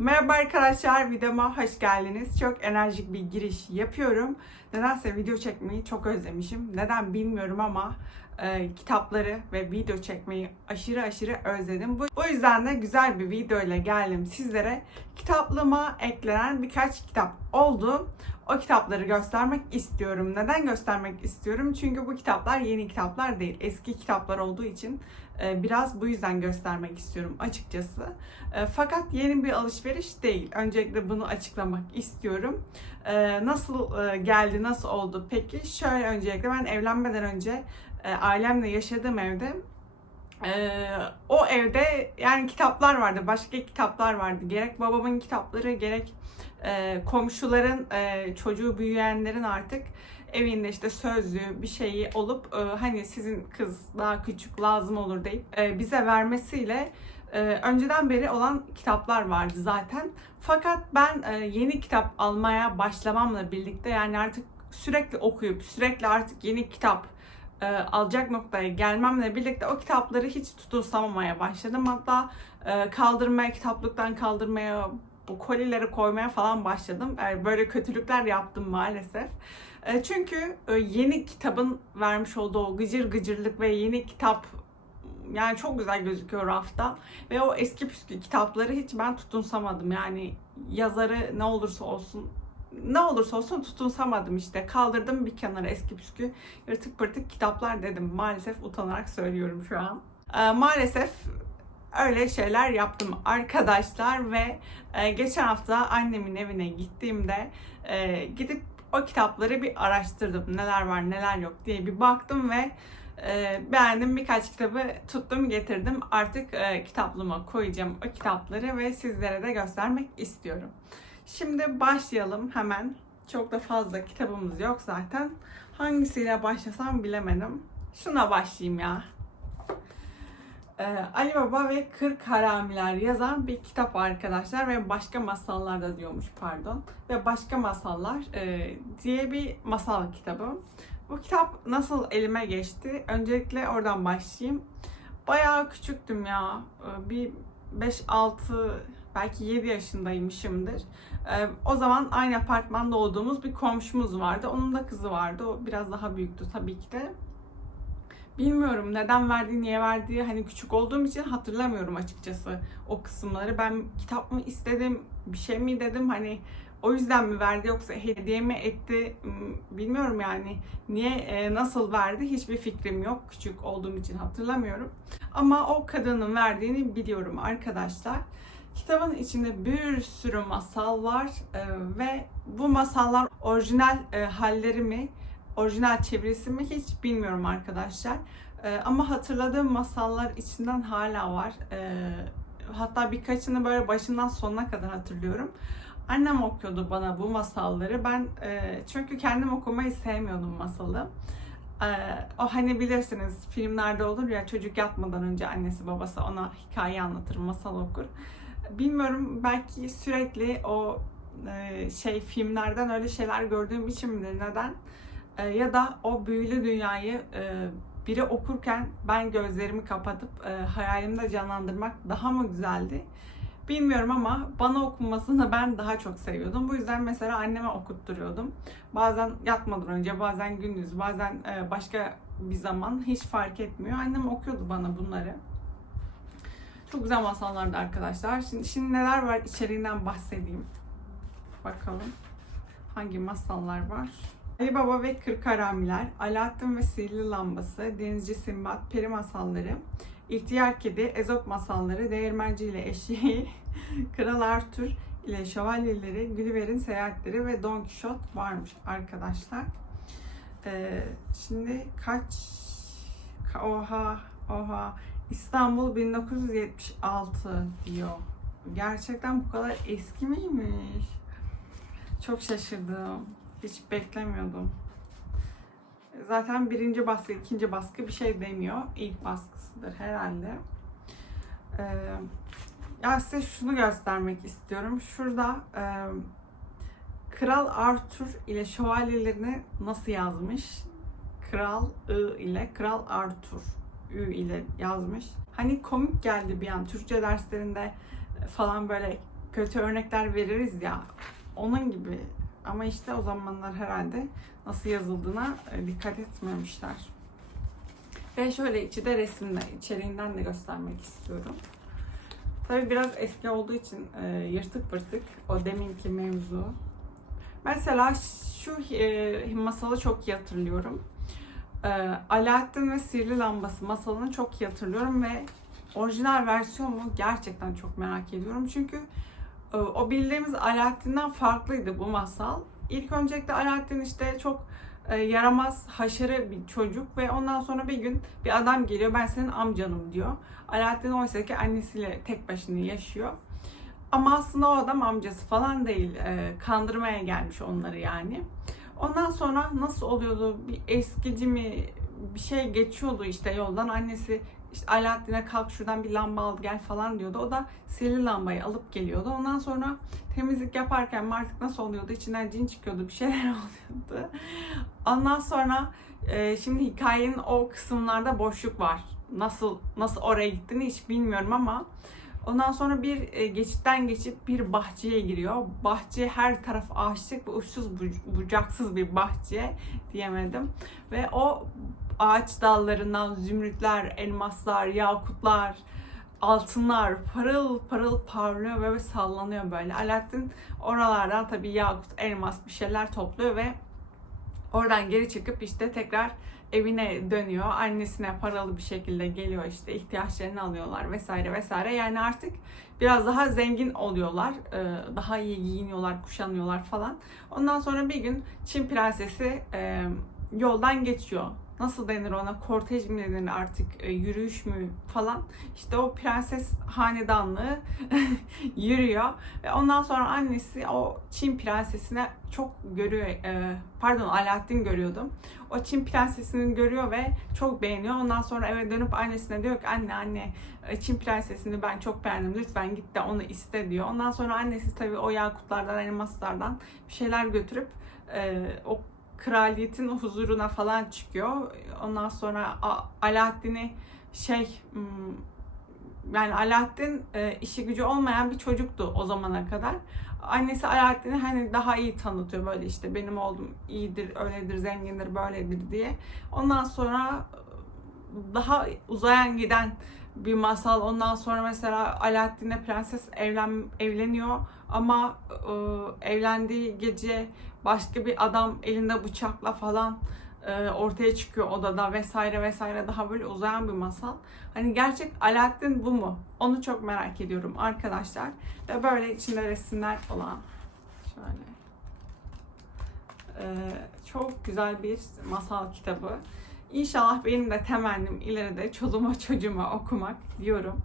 Merhaba arkadaşlar, videoma hoş geldiniz. Çok enerjik bir giriş yapıyorum. Nedense video çekmeyi çok özlemişim. Neden bilmiyorum ama e, kitapları ve video çekmeyi aşırı aşırı özledim. Bu, bu yüzden de güzel bir video ile geldim sizlere. Kitaplığıma eklenen birkaç kitap oldu. O kitapları göstermek istiyorum. Neden göstermek istiyorum? Çünkü bu kitaplar yeni kitaplar değil. Eski kitaplar olduğu için biraz bu yüzden göstermek istiyorum açıkçası. E, Fakat yeni bir alışveriş değil. Öncelikle bunu açıklamak istiyorum. E, Nasıl e, geldi, nasıl oldu peki? Şöyle öncelikle ben evlenmeden önce e, ailemle yaşadığım evde ee, o evde yani kitaplar vardı, başka kitaplar vardı. Gerek babamın kitapları, gerek e, komşuların, e, çocuğu büyüyenlerin artık evinde işte sözlüğü bir şeyi olup e, hani sizin kız daha küçük lazım olur deyip e, bize vermesiyle e, önceden beri olan kitaplar vardı zaten. Fakat ben yeni kitap almaya başlamamla birlikte yani artık sürekli okuyup sürekli artık yeni kitap e, alacak noktaya gelmemle birlikte o kitapları hiç tutunsamamaya başladım. Hatta e, kaldırmaya, kitaplıktan kaldırmaya, bu kolileri koymaya falan başladım. Böyle kötülükler yaptım maalesef. E, çünkü e, yeni kitabın vermiş olduğu o gıcır gıcırlık ve yeni kitap yani çok güzel gözüküyor rafta. Ve o eski püskü kitapları hiç ben tutunsamadım. Yani yazarı ne olursa olsun ne olursa olsun tutunsamadım işte. Kaldırdım bir kenara eski püskü yırtık pırtık kitaplar dedim. Maalesef utanarak söylüyorum şu an. Ee, maalesef öyle şeyler yaptım arkadaşlar ve e, geçen hafta annemin evine gittiğimde e, gidip o kitapları bir araştırdım. Neler var neler yok diye bir baktım ve e, beğendim birkaç kitabı tuttum getirdim. Artık e, kitaplığıma koyacağım o kitapları ve sizlere de göstermek istiyorum. Şimdi başlayalım hemen. Çok da fazla kitabımız yok zaten. Hangisiyle başlasam bilemedim. Şuna başlayayım ya. Ee, Ali Baba ve Kırk Haramiler yazan bir kitap arkadaşlar ve başka masallar da diyormuş pardon. Ve başka masallar e, diye bir masal kitabı. Bu kitap nasıl elime geçti? Öncelikle oradan başlayayım. Bayağı küçüktüm ya. Ee, Bir 5-6 belki 7 yaşındaymışımdır. Ee, o zaman aynı apartmanda olduğumuz bir komşumuz vardı. Onun da kızı vardı. O biraz daha büyüktü tabii ki de. Bilmiyorum neden verdiği, niye verdiği hani küçük olduğum için hatırlamıyorum açıkçası o kısımları. Ben kitap mı istedim, bir şey mi dedim hani o yüzden mi verdi yoksa hediye mi etti bilmiyorum yani. Niye, e, nasıl verdi hiçbir fikrim yok. Küçük olduğum için hatırlamıyorum. Ama o kadının verdiğini biliyorum arkadaşlar. Kitabın içinde bir sürü masal var e, ve bu masallar orijinal e, halleri mi, orijinal çevirisi mi hiç bilmiyorum arkadaşlar. E, ama hatırladığım masallar içinden hala var. E, hatta birkaçını böyle başından sonuna kadar hatırlıyorum. Annem okuyordu bana bu masalları. Ben e, çünkü kendim okumayı sevmiyordum masalı. E, o hani bilirsiniz filmlerde olur ya çocuk yatmadan önce annesi babası ona hikaye anlatır, masal okur. Bilmiyorum belki sürekli o e, şey filmlerden öyle şeyler gördüğüm için midir neden? E, ya da o büyülü dünyayı e, biri okurken ben gözlerimi kapatıp e, hayalimde canlandırmak daha mı güzeldi? Bilmiyorum ama bana okunmasını ben daha çok seviyordum. Bu yüzden mesela anneme okutturuyordum. Bazen yatmadan önce, bazen gündüz, bazen başka bir zaman hiç fark etmiyor. Annem okuyordu bana bunları. Çok güzel masallardı arkadaşlar. Şimdi, şimdi neler var içeriğinden bahsedeyim. Bakalım hangi masallar var. Ali Baba ve Kırk Haramiler, Alaaddin ve Sihirli Lambası, Denizci Simbat, Peri Masalları, İhtiyar Kedi, Ezop Masalları, Değirmenci ile Eşeği, Kral Arthur ile Şövalyeleri, Gulliver'in Seyahatleri ve Don Quixote varmış arkadaşlar. Ee, şimdi kaç... Oha, oha. İstanbul 1976 diyor. Gerçekten bu kadar eski miymiş? Çok şaşırdım. Hiç beklemiyordum. Zaten birinci baskı, ikinci baskı bir şey demiyor. İlk baskısıdır herhalde. Ee, ya size şunu göstermek istiyorum. Şurada e, Kral Arthur ile şövalyelerini nasıl yazmış? Kral I ile Kral Arthur Ü ile yazmış. Hani komik geldi bir an Türkçe derslerinde falan böyle kötü örnekler veririz ya. Onun gibi. Ama işte o zamanlar herhalde nasıl yazıldığına e, dikkat etmemişler. Ve şöyle içi de resimle, içeriğinden de göstermek istiyorum. Tabii biraz eski olduğu için e, yırtık pırtık o deminki mevzu. Mesela şu e, masalı çok iyi hatırlıyorum. E, Alaaddin ve Sihirli Lambası masalını çok iyi hatırlıyorum ve orijinal versiyonu gerçekten çok merak ediyorum. Çünkü o bildiğimiz Alaaddin'den farklıydı bu masal. İlk öncelikle Alaaddin işte çok e, yaramaz, haşarı bir çocuk ve ondan sonra bir gün bir adam geliyor ben senin amcanım diyor. Alaaddin oysa ki annesiyle tek başına yaşıyor. Ama aslında o adam amcası falan değil. E, kandırmaya gelmiş onları yani. Ondan sonra nasıl oluyordu? Bir eskici mi bir şey geçiyordu işte yoldan. Annesi işte Alaaddin'e kalk şuradan bir lamba al gel falan diyordu. O da sihirli lambayı alıp geliyordu. Ondan sonra temizlik yaparken artık nasıl oluyordu? İçinden cin çıkıyordu. Bir şeyler oluyordu. Ondan sonra e, şimdi hikayenin o kısımlarda boşluk var. Nasıl nasıl oraya gittiğini hiç bilmiyorum ama Ondan sonra bir e, geçitten geçip bir bahçeye giriyor. Bahçe her taraf ağaçlık ve uçsuz buc- bucaksız bir bahçe diyemedim. Ve o ağaç dallarından zümrütler, elmaslar, yakutlar, altınlar parıl parıl parlıyor ve sallanıyor böyle. Alaaddin oralardan tabii yakut, elmas bir şeyler topluyor ve oradan geri çıkıp işte tekrar evine dönüyor. Annesine paralı bir şekilde geliyor işte ihtiyaçlarını alıyorlar vesaire vesaire. Yani artık biraz daha zengin oluyorlar. Daha iyi giyiniyorlar, kuşanıyorlar falan. Ondan sonra bir gün Çin prensesi yoldan geçiyor. Nasıl denir ona? Kortej mi denir artık? e, Yürüyüş mü falan. İşte o prenses hanedanlığı yürüyor. Ve ondan sonra annesi o Çin prensesine çok görüyor. e, Pardon Alaaddin görüyordum. O Çin prensesini görüyor ve çok beğeniyor. Ondan sonra eve dönüp annesine diyor ki anne anne e, Çin prensesini ben çok beğendim. Lütfen git de onu iste diyor. Ondan sonra annesi tabii o yakutlardan, elmaslardan bir şeyler götürüp o kraliyetin huzuruna falan çıkıyor. Ondan sonra Alaaddin'i şey hmm, yani Alaaddin e, işi gücü olmayan bir çocuktu o zamana kadar. Annesi Alaaddin'i hani daha iyi tanıtıyor böyle işte benim oğlum iyidir, öyledir, zengindir, böyledir diye. Ondan sonra daha uzayan giden bir masal. Ondan sonra mesela Alaaddin'le prenses evlen evleniyor ama e, evlendiği gece başka bir adam elinde bıçakla falan e, ortaya çıkıyor odada vesaire vesaire daha böyle uzayan bir masal. Hani gerçek Alaaddin bu mu? Onu çok merak ediyorum arkadaşlar. Ve böyle içinde resimler olan şöyle e, çok güzel bir masal kitabı. İnşallah benim de temennim ileride çoluğuma çocuğuma okumak diyorum.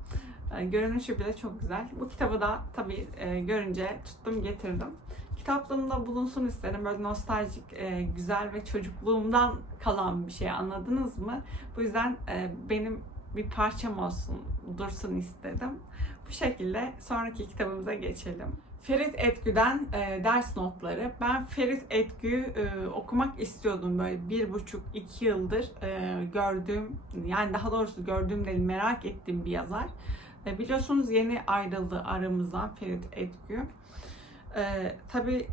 E, Görünüşü bile çok güzel. Bu kitabı da tabii e, görünce tuttum getirdim. Kitaplığımda bulunsun isterim. Böyle nostaljik, e, güzel ve çocukluğumdan kalan bir şey anladınız mı? Bu yüzden e, benim bir parçam olsun, dursun istedim. Bu şekilde sonraki kitabımıza geçelim. Ferit Etgü'den e, ders notları. Ben Ferit Etgü e, okumak istiyordum böyle bir buçuk iki yıldır e, gördüğüm yani daha doğrusu gördüğüm değil merak ettiğim bir yazar. E, biliyorsunuz yeni ayrıldı aramızdan Ferit Etgü. E, tabii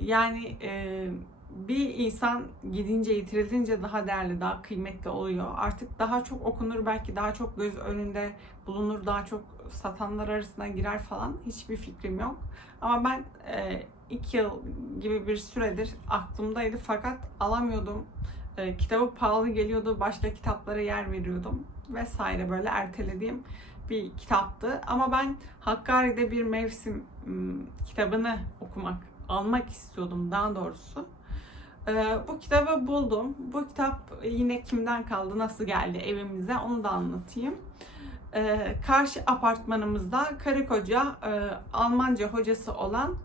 yani e, bir insan gidince yitirilince daha değerli, daha kıymetli oluyor. Artık daha çok okunur, belki daha çok göz önünde bulunur, daha çok satanlar arasına girer falan. Hiçbir fikrim yok. Ama ben e, iki yıl gibi bir süredir aklımdaydı fakat alamıyordum. E, kitabı pahalı geliyordu, başka kitaplara yer veriyordum vesaire böyle ertelediğim bir kitaptı. Ama ben Hakkari'de bir mevsim kitabını okumak, almak istiyordum daha doğrusu. Ee, bu kitabı buldum. Bu kitap yine kimden kaldı, nasıl geldi evimize onu da anlatayım. Ee, karşı apartmanımızda karı koca e, Almanca hocası olan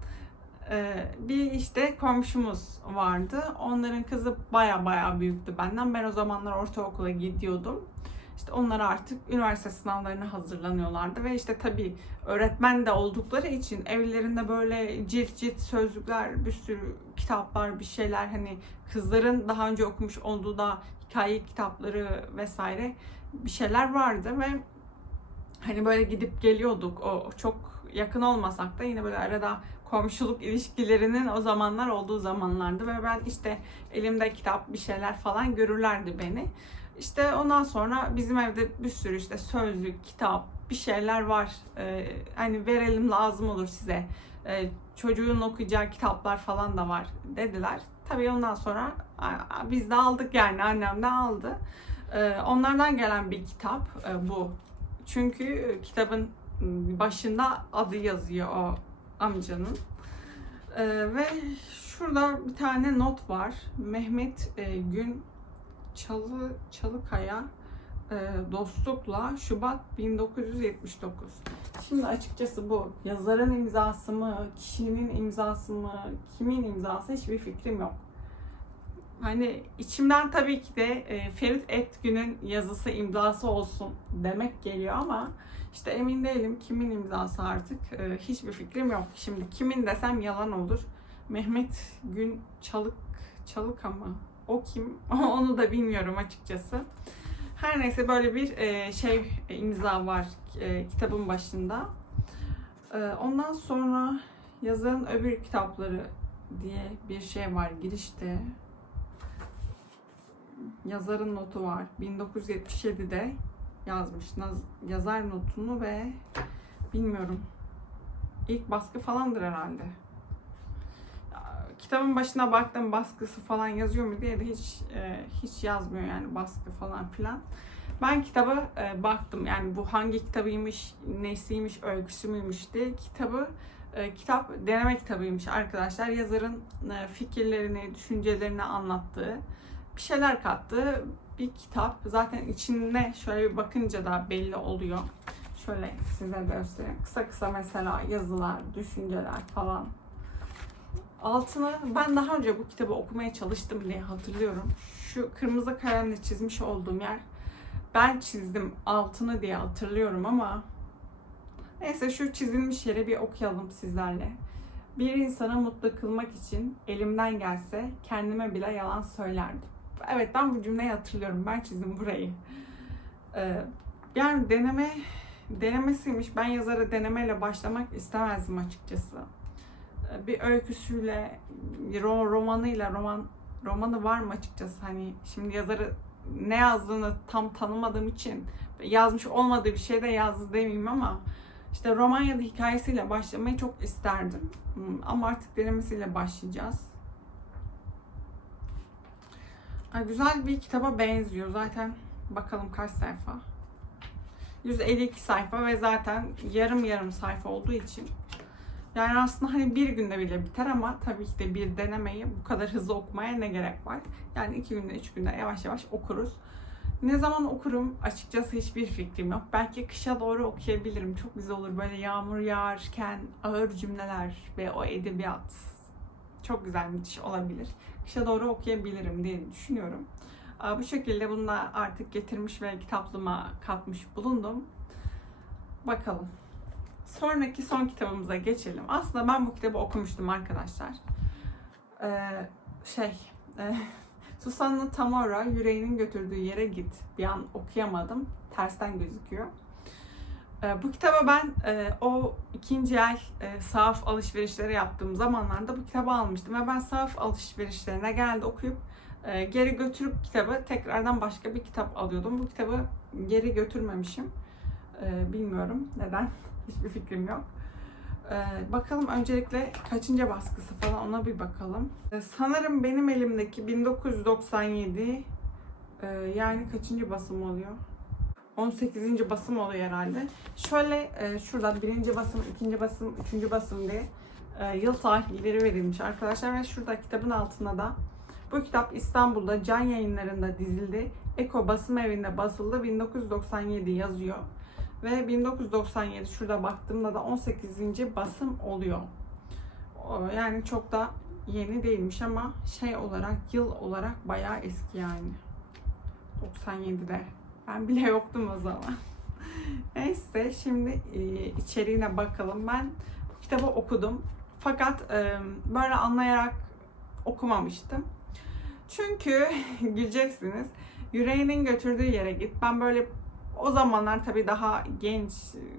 e, bir işte komşumuz vardı. Onların kızı baya baya büyüktü benden. Ben o zamanlar ortaokula gidiyordum. İşte onlar artık üniversite sınavlarına hazırlanıyorlardı ve işte tabii öğretmen de oldukları için evlerinde böyle cilt cilt sözlükler, bir sürü kitaplar, bir şeyler hani kızların daha önce okumuş olduğu da hikaye kitapları vesaire bir şeyler vardı ve hani böyle gidip geliyorduk. O çok yakın olmasak da yine böyle arada komşuluk ilişkilerinin o zamanlar olduğu zamanlardı ve ben işte elimde kitap bir şeyler falan görürlerdi beni. İşte ondan sonra bizim evde bir sürü işte sözlük, kitap, bir şeyler var. Ee, hani verelim lazım olur size. Ee, çocuğun okuyacağı kitaplar falan da var dediler. Tabii ondan sonra biz de aldık yani annem de aldı. Ee, onlardan gelen bir kitap e, bu. Çünkü kitabın başında adı yazıyor o amcanın. Ee, ve şurada bir tane not var. Mehmet e, Gün Çalı Çalıkaya e, dostlukla Şubat 1979. Şimdi açıkçası bu yazarın imzası mı, kişinin imzası mı, kimin imzası hiçbir fikrim yok. Hani içimden tabii ki de e, Ferit Etgün'ün yazısı imzası olsun demek geliyor ama işte emin değilim kimin imzası artık. E, hiçbir fikrim yok. Şimdi kimin desem yalan olur. Mehmet Gün Çalık Çalıka mı? O kim? Onu da bilmiyorum açıkçası. Her neyse böyle bir e, şey e, imza var e, kitabın başında. E, ondan sonra yazarın öbür kitapları diye bir şey var girişte. Yazarın notu var. 1977'de yazmış Naz- yazar notunu ve bilmiyorum. İlk baskı falandır herhalde. Kitabın başına baktım baskısı falan yazıyor mu diye de hiç e, hiç yazmıyor yani baskı falan filan. Ben kitaba e, baktım yani bu hangi kitabıymış, nesiymiş, öyküsü müymüş diye kitabı e, kitap deneme kitabıymış arkadaşlar. Yazarın e, fikirlerini, düşüncelerini anlattığı, bir şeyler kattığı bir kitap. Zaten içinde şöyle bir bakınca da belli oluyor. Şöyle size göstereyim. Kısa kısa mesela yazılar, düşünceler falan. Altını ben daha önce bu kitabı okumaya çalıştım diye hatırlıyorum. Şu kırmızı kalemle çizmiş olduğum yer ben çizdim altını diye hatırlıyorum ama neyse şu çizilmiş yeri bir okuyalım sizlerle. Bir insanı mutlu kılmak için elimden gelse kendime bile yalan söylerdim. Evet ben bu cümleyi hatırlıyorum. Ben çizdim burayı. Ee, yani deneme denemesiymiş. Ben yazara denemeyle başlamak istemezdim açıkçası. Ee, Bir öyküsüyle, ro- romanıyla, roman romanı var mı açıkçası? Hani şimdi yazarı ne yazdığını tam tanımadığım için yazmış olmadığı bir şey de yazdı demeyeyim ama işte roman ya da hikayesiyle başlamayı çok isterdim. Hmm, Ama artık denemesiyle başlayacağız. Güzel bir kitaba benziyor. Zaten bakalım kaç sayfa. 152 sayfa ve zaten yarım yarım sayfa olduğu için yani aslında hani bir günde bile biter ama tabii ki de bir denemeyi bu kadar hızlı okumaya ne gerek var? Yani iki günde, üç günde yavaş yavaş okuruz. Ne zaman okurum açıkçası hiçbir fikrim yok. Belki kışa doğru okuyabilirim. Çok güzel olur böyle yağmur yağarken ağır cümleler ve o edebiyat. Çok güzel, müthiş olabilir. Kışa doğru okuyabilirim diye düşünüyorum. Bu şekilde bunu da artık getirmiş ve kitaplığıma katmış bulundum. Bakalım. Sonraki son kitabımıza geçelim. Aslında ben bu kitabı okumuştum arkadaşlar. Ee, şey, e, Susanna Tamora yüreğinin götürdüğü yere git. Bir an okuyamadım. Tersten gözüküyor. Ee, bu kitaba ben e, o ikinci el e, sahaf alışverişleri yaptığım zamanlarda bu kitabı almıştım. Ve ben sahaf alışverişlerine geldi okuyup e, geri götürüp kitabı tekrardan başka bir kitap alıyordum. Bu kitabı geri götürmemişim. E, bilmiyorum neden. Hiçbir fikrim yok. Bakalım öncelikle kaçıncı baskısı falan ona bir bakalım. Sanırım benim elimdeki 1997 e, yani kaçıncı basım oluyor? 18. basım oluyor herhalde. Şöyle e, şurada birinci basım, ikinci basım, üçüncü basım diye e, yıl tarihleri verilmiş arkadaşlar ve şurada kitabın altında da bu kitap İstanbul'da Can Yayınları'nda dizildi. Eko basım evinde basıldı. 1997 yazıyor. Ve 1997 şurada baktığımda da 18. basım oluyor. Yani çok da yeni değilmiş ama şey olarak yıl olarak bayağı eski yani. 97'de. Ben bile yoktum o zaman. Neyse şimdi e, içeriğine bakalım. Ben bu kitabı okudum. Fakat e, böyle anlayarak okumamıştım. Çünkü güleceksiniz. Yüreğinin götürdüğü yere git. Ben böyle o zamanlar tabii daha genç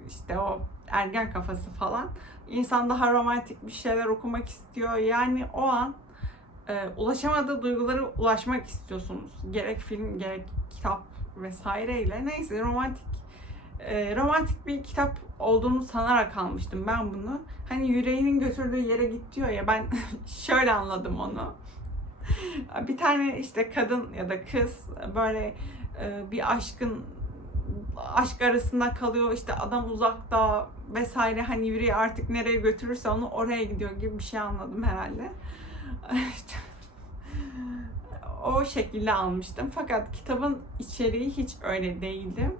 işte o ergen kafası falan. İnsan daha romantik bir şeyler okumak istiyor. Yani o an e, ulaşamadığı duygulara ulaşmak istiyorsunuz. Gerek film, gerek kitap vesaireyle. Neyse romantik e, romantik bir kitap olduğunu sanarak almıştım ben bunu. Hani yüreğinin götürdüğü yere git diyor ya ben şöyle anladım onu. Bir tane işte kadın ya da kız böyle e, bir aşkın aşk arasında kalıyor işte adam uzakta vesaire hani yüreği artık nereye götürürse onu oraya gidiyor gibi bir şey anladım herhalde. o şekilde almıştım. Fakat kitabın içeriği hiç öyle değildi.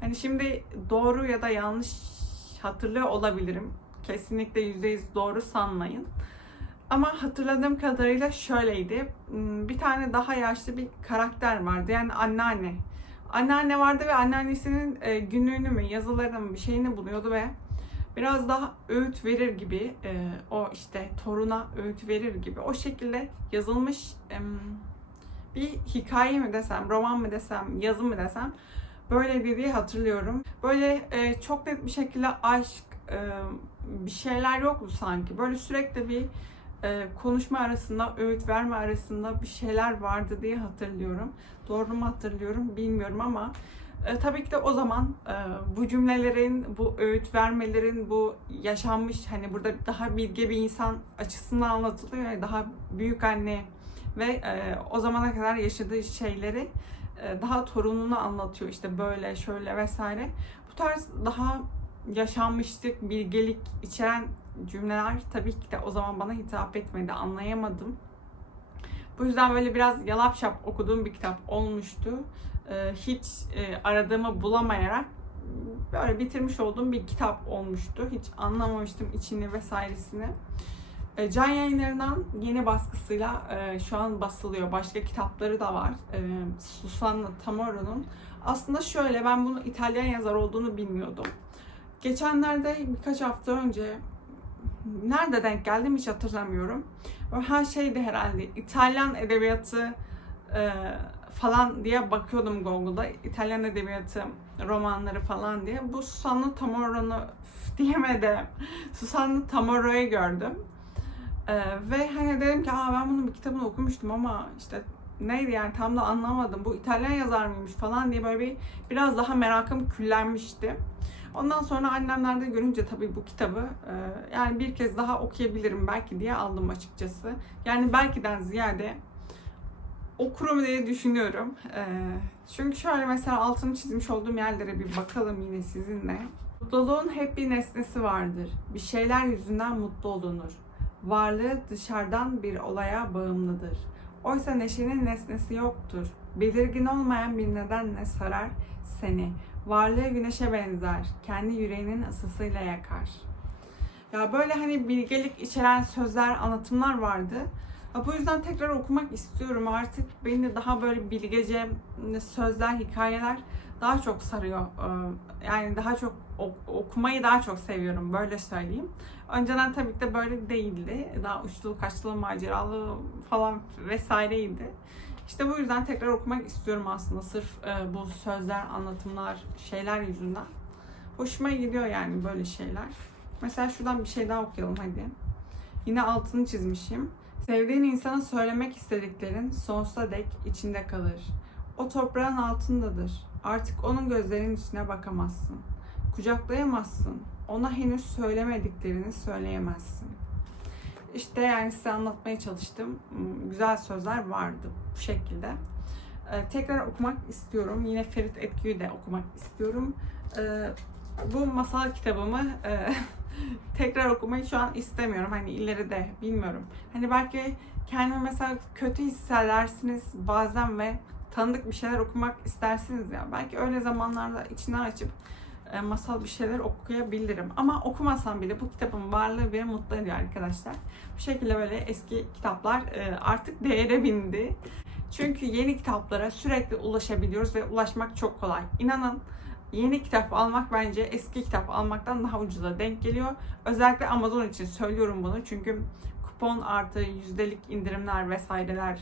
Hani şimdi doğru ya da yanlış hatırlıyor olabilirim. Kesinlikle %100 doğru sanmayın. Ama hatırladığım kadarıyla şöyleydi. Hmm, Bir tane daha yaşlı bir karakter vardı. Yani anneanne. Anneanne vardı ve anneannesinin e, günlüğünü mü, yazılarını mı bir şeyini buluyordu ve biraz daha öğüt verir gibi e, o işte toruna öğüt verir gibi o şekilde yazılmış bir hikaye mi desem, roman mı desem, yazı mı desem böyle dediği hatırlıyorum. Böyle e, çok net bir şekilde aşk e, bir şeyler yoktu sanki. Böyle sürekli bir e, konuşma arasında, öğüt verme arasında bir şeyler vardı diye hatırlıyorum. Doğru mu hatırlıyorum bilmiyorum ama e, tabii ki de o zaman e, bu cümlelerin, bu öğüt vermelerin, bu yaşanmış hani burada daha bilge bir insan açısından anlatılıyor daha büyük anne ve e, o zamana kadar yaşadığı şeyleri e, daha torununu anlatıyor işte böyle şöyle vesaire. Bu tarz daha yaşanmışlık, bilgelik içeren cümleler tabii ki de o zaman bana hitap etmedi, anlayamadım. Bu yüzden böyle biraz yalap şap okuduğum bir kitap olmuştu. Ee, hiç e, aradığımı bulamayarak böyle bitirmiş olduğum bir kitap olmuştu. Hiç anlamamıştım içini vesairesini. E, Can yayınlarından yeni baskısıyla e, şu an basılıyor. Başka kitapları da var. E, Susanna Tamoro'nun. Aslında şöyle ben bunu İtalyan yazar olduğunu bilmiyordum. Geçenlerde birkaç hafta önce nerede denk geldim hiç hatırlamıyorum. Her şeydi herhalde. İtalyan edebiyatı e, falan diye bakıyordum Google'da. İtalyan edebiyatı romanları falan diye. Bu Susanna Tamoro'nu diyemedim. Susanna Tamoro'yu gördüm. E, ve hani dedim ki Aa, ben bunun bir kitabını okumuştum ama işte neydi yani tam da anlamadım. Bu İtalyan yazar mıymış falan diye böyle bir biraz daha merakım küllenmişti. Ondan sonra annemlerde görünce tabii bu kitabı e, yani bir kez daha okuyabilirim belki diye aldım açıkçası. Yani belkiden ziyade okurum diye düşünüyorum. E, çünkü şöyle mesela altını çizmiş olduğum yerlere bir bakalım yine sizinle. Mutluluğun hep bir nesnesi vardır. Bir şeyler yüzünden mutlu olunur. Varlığı dışarıdan bir olaya bağımlıdır. Oysa neşenin nesnesi yoktur. Belirgin olmayan bir nedenle sarar seni. Varlığı güneşe benzer. Kendi yüreğinin ısısıyla yakar. Ya böyle hani bilgelik içeren sözler, anlatımlar vardı. Ya bu yüzden tekrar okumak istiyorum. Artık beni daha böyle bilgece sözler, hikayeler daha çok sarıyor. Ee, Yani daha çok ok- okumayı daha çok seviyorum böyle söyleyeyim. Önceden tabii ki de böyle değildi. Daha uçlu, kaçlı, maceralı falan vesaireydi. İşte bu yüzden tekrar okumak istiyorum aslında sırf e, bu sözler, anlatımlar, şeyler yüzünden. Hoşuma gidiyor yani böyle şeyler. Mesela şuradan bir şey daha okuyalım hadi. Yine altını çizmişim. Sevdiğin insana söylemek istediklerin sonsuza dek içinde kalır. O toprağın altındadır. Artık onun gözlerinin içine bakamazsın. Kucaklayamazsın. Ona henüz söylemediklerini söyleyemezsin. İşte yani size anlatmaya çalıştığım ım, güzel sözler vardı bu şekilde. Ee, tekrar okumak istiyorum. Yine Ferit Etki'yi de okumak istiyorum. Ee, bu masal kitabımı e, tekrar okumayı şu an istemiyorum. Hani ileride bilmiyorum. Hani belki kendimi mesela kötü hissedersiniz bazen ve tanıdık bir şeyler okumak istersiniz ya. Belki öyle zamanlarda içini açıp e, masal bir şeyler okuyabilirim. Ama okumasam bile bu kitabın varlığı beni mutlu ediyor arkadaşlar. Bu şekilde böyle eski kitaplar e, artık değere bindi. Çünkü yeni kitaplara sürekli ulaşabiliyoruz ve ulaşmak çok kolay. İnanın yeni kitap almak bence eski kitap almaktan daha ucuza denk geliyor. Özellikle Amazon için söylüyorum bunu çünkü kupon artı yüzdelik indirimler vesaireler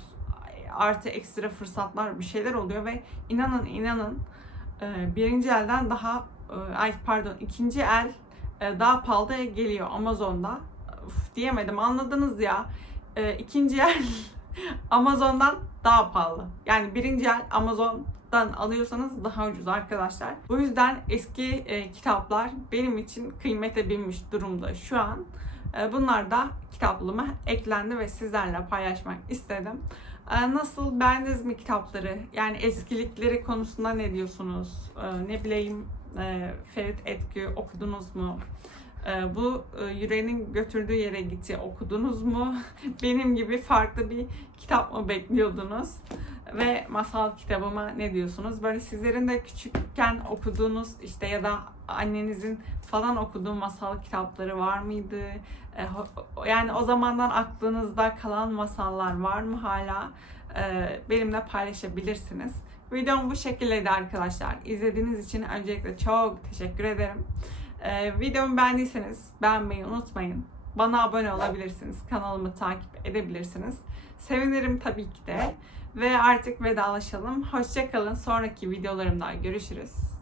artı ekstra fırsatlar bir şeyler oluyor ve inanın inanın e, birinci elden daha e, ay pardon ikinci el e, daha pahalıya geliyor Amazon'da. Uf, diyemedim anladınız ya. İkinci el Amazon'dan daha pahalı. Yani birinci el Amazon'dan alıyorsanız daha ucuz arkadaşlar. Bu yüzden eski kitaplar benim için kıymete binmiş durumda şu an. Bunlar da kitaplığıma eklendi ve sizlerle paylaşmak istedim. E, nasıl beğendiniz mi kitapları? Yani eskilikleri konusunda ne diyorsunuz? E, ne bileyim e, Ferit Etki okudunuz mu? E, bu e, yüreğinin götürdüğü yere gitti okudunuz mu? Benim gibi farklı bir kitap mı bekliyordunuz? Ve masal kitabıma ne diyorsunuz? Böyle sizlerin de küçükken okuduğunuz işte ya da annenizin falan okuduğu masal kitapları var mıydı? E, Yani o zamandan aklınızda kalan masallar var mı hala? E, Benimle paylaşabilirsiniz. Videom bu şekildeydi arkadaşlar. İzlediğiniz için öncelikle çok teşekkür ederim. Ee, videomu beğendiyseniz beğenmeyi unutmayın. Bana abone olabilirsiniz. Kanalımı takip edebilirsiniz. Sevinirim tabii ki de. Ve artık vedalaşalım. Hoşçakalın. Sonraki videolarımda görüşürüz.